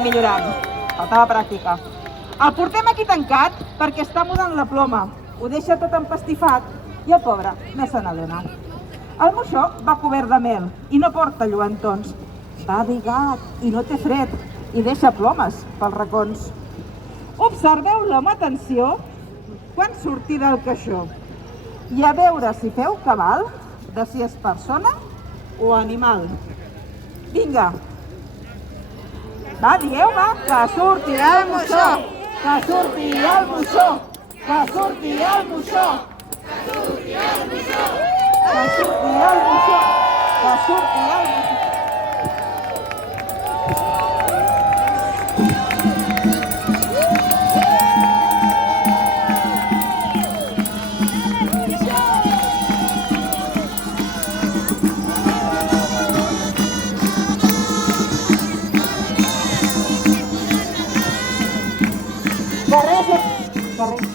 millorant. Faltava pràctica. El portem aquí tancat perquè està mudant la ploma. Ho deixa tot empastifat i el pobre no se n'adona. El moixó va cobert de mel i no porta lluentons. Va abrigat i no té fred i deixa plomes pels racons. Observeu-lo amb atenció quan surti del caixó i a veure si feu cabal de si és persona o animal. Vinga! Va, digueu, va, que surti el moixó, que surti el moixó, que surti el moixó, que surti el moixó, que surti el moixó, que surti el moixó. Carrer.